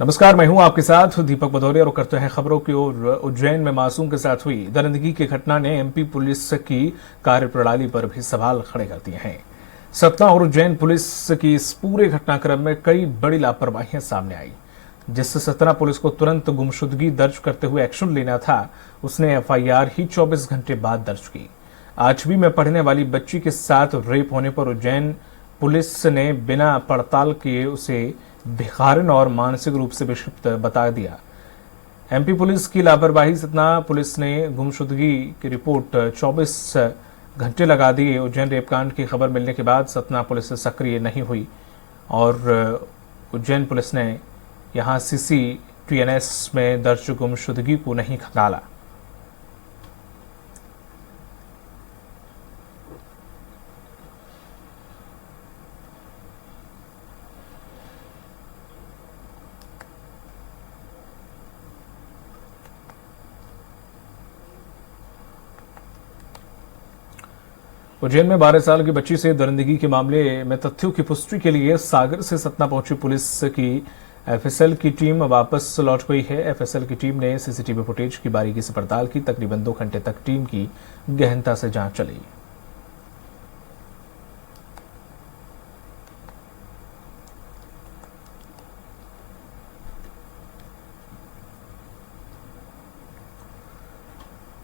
नमस्कार, मैं हूं आपके साथ दीपक भदौरिया और करते हैं खबरों की ओर। उज्जैन में मासूम के साथ हुई दरिंदगी की घटना ने एमपी पुलिस की कार्यप्रणाली पर भी सवाल खड़े कर दिए हैं। सतना और उज्जैन पुलिस की इस पूरे घटनाक्रम में कई बड़ी लापरवाहियां सामने आई, जिससे सतना पुलिस को तुरंत गुमशुदगी दर्ज करते हुए एक्शन लेना था। उसने एफआईआर ही 24 घंटे बाद दर्ज की। 8वीं में पढ़ने वाली बच्ची के साथ रेप होने पर उज्जैन पुलिस ने बिना पड़ताल किए उसे भिखारिन और मानसिक रूप से विक्षिप्त बता दिया। एमपी पुलिस की लापरवाही। सतना पुलिस ने गुमशुदगी की रिपोर्ट 24 घंटे लगा दिए। उज्जैन रेपकांड की खबर मिलने के बाद सतना पुलिस सक्रिय नहीं हुई और उज्जैन पुलिस ने यहां CCTNS में दर्ज गुमशुदगी को नहीं खंगाला। उज्जैन में 12 साल की बच्ची से दरिंदगी के मामले में तथ्यों की पुष्टि के लिए सागर से सतना पहुंची पुलिस की FSL की टीम वापस लौट गई है। FSL की टीम ने सीसीटीवी फुटेज की बारीकी से पड़ताल की। तकरीबन 2 घंटे तक टीम की गहनता से जांच चली।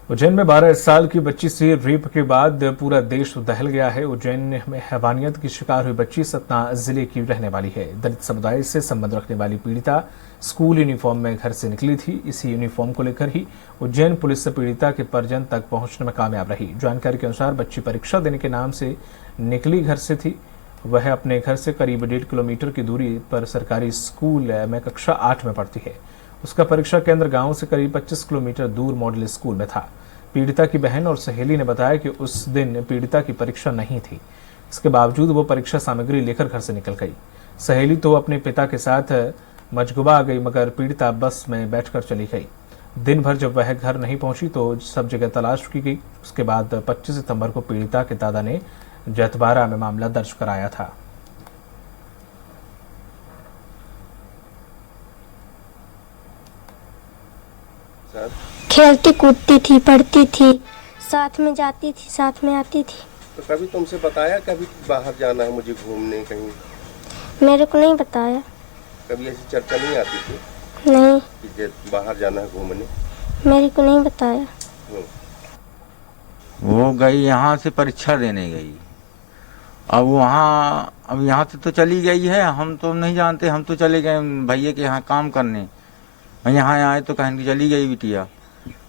उज्जैन में 12 साल की बच्ची से रेप के बाद पूरा देश दहल गया है। उज्जैन में हैवानियत की शिकार हुई बच्ची सतना जिले की रहने वाली है। दलित समुदाय से संबंध रखने वाली पीड़िता स्कूल यूनिफॉर्म में घर से निकली थी। इसी यूनिफॉर्म को लेकर ही उज्जैन पुलिस से पीड़िता के परिजन तक पहुंचने में कामयाब रही। जानकारी के अनुसार बच्ची परीक्षा देने के नाम से निकली घर से थी। वह अपने घर से करीब 1.5 किलोमीटर की दूरी पर सरकारी स्कूल में कक्षा 8 में पढ़ती है। उसका परीक्षा केंद्र गांव से करीब 25 किलोमीटर दूर मॉडल स्कूल में था। पीड़िता की बहन और सहेली ने बताया कि उस दिन पीड़िता की परीक्षा नहीं थी। इसके बावजूद वो परीक्षा सामग्री लेकर घर से निकल गई। सहेली तो अपने पिता के साथ मजगुबा आ गई, मगर पीड़िता बस में बैठकर चली गई। दिन भर जब वह घर नहीं पहुंची तो सब जगह तलाश की गई। उसके बाद 25 सितंबर को पीड़िता के दादा ने जतबारा में मामला दर्ज कराया था। खेलती कूदती थी, पढ़ती थी, साथ में जाती थी, साथ में आती थी। तो कभी तुमसे बताया कभी बाहर जाना है मुझे घूमने कहीं? मेरे को नहीं बताया। कभी ऐसी चर्चा नहीं आती थी नहीं, कि बाहर जाना है घूमने? मेरे को नहीं बताया। वो गई यहाँ से परीक्षा देने गई। अब यहाँ से तो चली गई है, हम तो नहीं जानते। हम तो चले गए भैया के यहाँ काम करने। यहाँ आए तो कहने की चली गई बिटिया।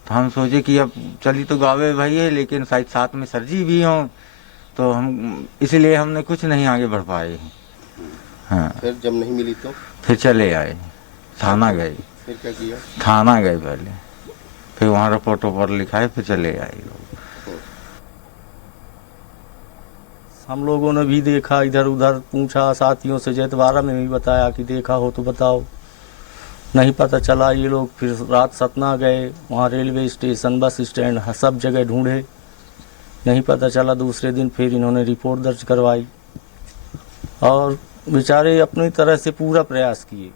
तो हम सोचे कि अब चली तो गावे भाई है, लेकिन शायद साथ में सर जी भी हों, तो हम इसलिए हमने कुछ नहीं आगे बढ़ पाए। हाँ, फिर जब नहीं मिली तो फिर चले आए, थाना गए। फिर क्या किया? थाना गए पहले, फिर वहाँ रिपोर्ट वोपोर्ट लिखाए, फिर चले आए लोग। हम लोगों ने भी देखा, इधर उधर पूछा, साथियों से जतवारा में भी बताया कि देखा हो तो बताओ। नहीं पता चला। ये लोग फिर रात सतना गए, वहाँ रेलवे स्टेशन, बस स्टैंड, सब जगह ढूंढे, नहीं पता चला। दूसरे दिन फिर इन्होंने रिपोर्ट दर्ज करवाई और बेचारे अपनी तरह से पूरा प्रयास किए।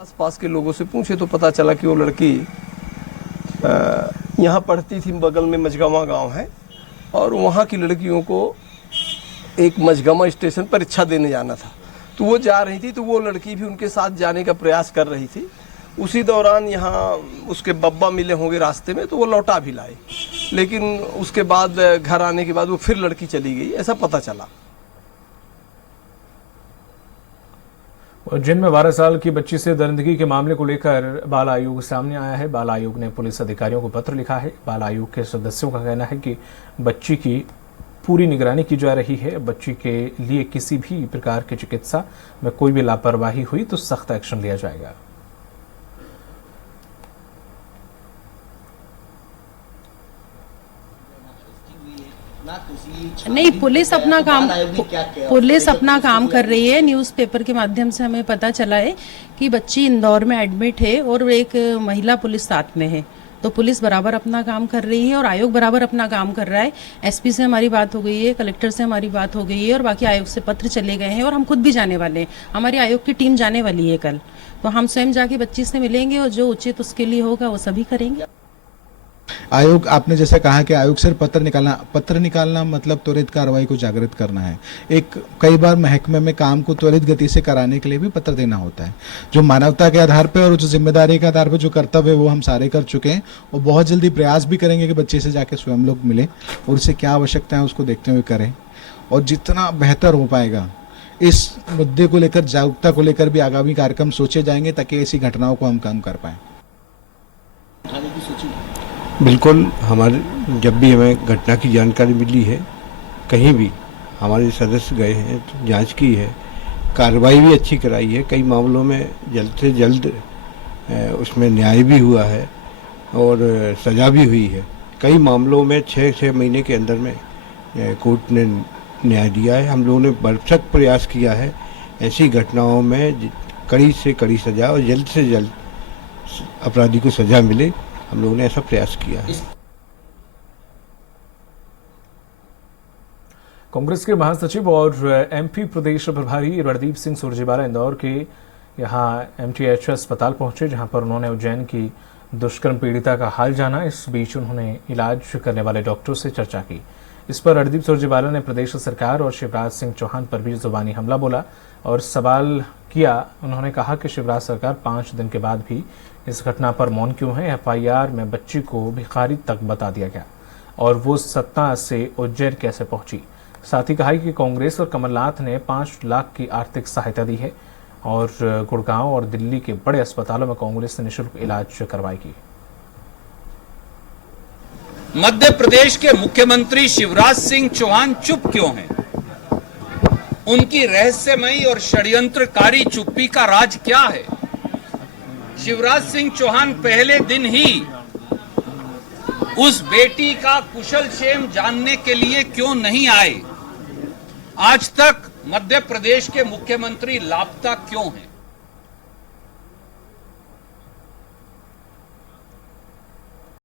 आसपास के लोगों से पूछे तो पता चला कि वो लड़की यहाँ पढ़ती थी। बगल में मझगमा गांव है और वहाँ की लड़कियों को एक मझगमा स्टेशन परीक्षा देने जाना था, तो वो जा रही थी, तो वो लड़की भी उनके साथ जाने का प्रयास कर रही थी। उसी दौरान यहाँ उसके बब्बा मिले होंगे रास्ते में, तो वो लौटा भी लाए, लेकिन उसके बाद घर आने के बाद वो फिर लड़की चली गई, ऐसा पता चला। उज्जैन में 12 साल की बच्ची से दरिंदगी के मामले को लेकर बाल आयोग सामने आया है। बाल आयोग ने पुलिस अधिकारियों को पत्र लिखा है। बाल आयोग के सदस्यों का कहना है कि बच्ची की पूरी निगरानी की जा रही है। बच्ची के लिए किसी भी प्रकार की चिकित्सा में कोई भी लापरवाही हुई तो सख्त एक्शन लिया जाएगा। नहीं, पुलिस अपना काम कर रही है। न्यूज़पेपर के माध्यम से हमें पता चला है कि बच्ची इंदौर में एडमिट है और एक महिला पुलिस साथ में है। तो पुलिस बराबर अपना काम कर रही है और आयोग बराबर अपना काम कर रहा है। एसपी से हमारी बात हो गई है, कलेक्टर से हमारी बात हो गई है और बाकी आयोग से पत्र चले गए हैं और हम खुद भी जाने वाले हैं। हमारी आयोग की टीम जाने वाली है कल, तो हम स्वयं जाके बच्ची से मिलेंगे और जो उचित उसके लिए होगा वो सभी करेंगे। आयोग, आपने जैसे कहा कि आयोग से पत्र निकालना मतलब त्वरित कार्रवाई को जागृत करना है। कई बार महकमे में काम को त्वरित गति से कराने के लिए भी पत्र देना होता है, जो मानवता के आधार पर और जो जिम्मेदारी के आधार पर जो कर्तव्य है वो हम सारे कर चुके हैं और बहुत जल्दी प्रयास भी करेंगे कि बच्चे से जाके स्वयं लोग मिले और उससे क्या आवश्यकता है उसको देखते हुए करें और जितना बेहतर हो पाएगा इस मुद्दे को लेकर, जागरूकता को लेकर भी आगामी कार्यक्रम सोचे जाएंगे ताकि ऐसी घटनाओं को हम कम कर पाएं। बिल्कुल, हमारे जब भी हमें घटना की जानकारी मिली है, कहीं भी हमारे सदस्य गए हैं तो जांच की है, कार्रवाई भी अच्छी कराई है। कई मामलों में जल्द से जल्द उसमें न्याय भी हुआ है और सज़ा भी हुई है। कई मामलों में 6 महीने के अंदर में कोर्ट ने न्याय दिया है। हम लोगों ने भरसक प्रयास किया है ऐसी घटनाओं में कड़ी से कड़ी सज़ा और जल्द से जल्द अपराधी को सज़ा मिले। हम लोगों ने ऐसा प्रयास किया है। कांग्रेस के महासचिव और एमपी प्रदेश प्रभारी रणदीप सिंह सुरजेवाला इंदौर के यहां एमटीएच अस्पताल पहुंचे, जहां पर उन्होंने उज्जैन की दुष्कर्म पीड़िता का हाल जाना। इस बीच उन्होंने इलाज करने वाले डॉक्टरों से चर्चा की। इस पर रणदीप सुरजेवाला ने प्रदेश सरकार और शिवराज सिंह चौहान पर भी जुबानी हमला बोला और सवाल किया। उन्होंने कहा कि शिवराज सरकार 5 दिन के बाद भी इस घटना पर मौन क्यों है। एफआईआर में बच्ची को भिखारी तक बता दिया गया और वो सतना से उज्जैन कैसे पहुंची। साथ ही कहा कि कांग्रेस और कमलनाथ ने 5 लाख की आर्थिक सहायता दी है और गुड़गांव और दिल्ली के बड़े अस्पतालों में कांग्रेस ने निःशुल्क इलाज करवाएगी। मध्य प्रदेश के मुख्यमंत्री शिवराज सिंह चौहान चुप क्यों हैं? उनकी रहस्यमयी और षड्यंत्रकारी चुप्पी का राज क्या है? शिवराज सिंह चौहान पहले दिन ही उस बेटी का कुशल क्षेम जानने के लिए क्यों नहीं आए? आज तक मध्य प्रदेश के मुख्यमंत्री लापता क्यों हैं?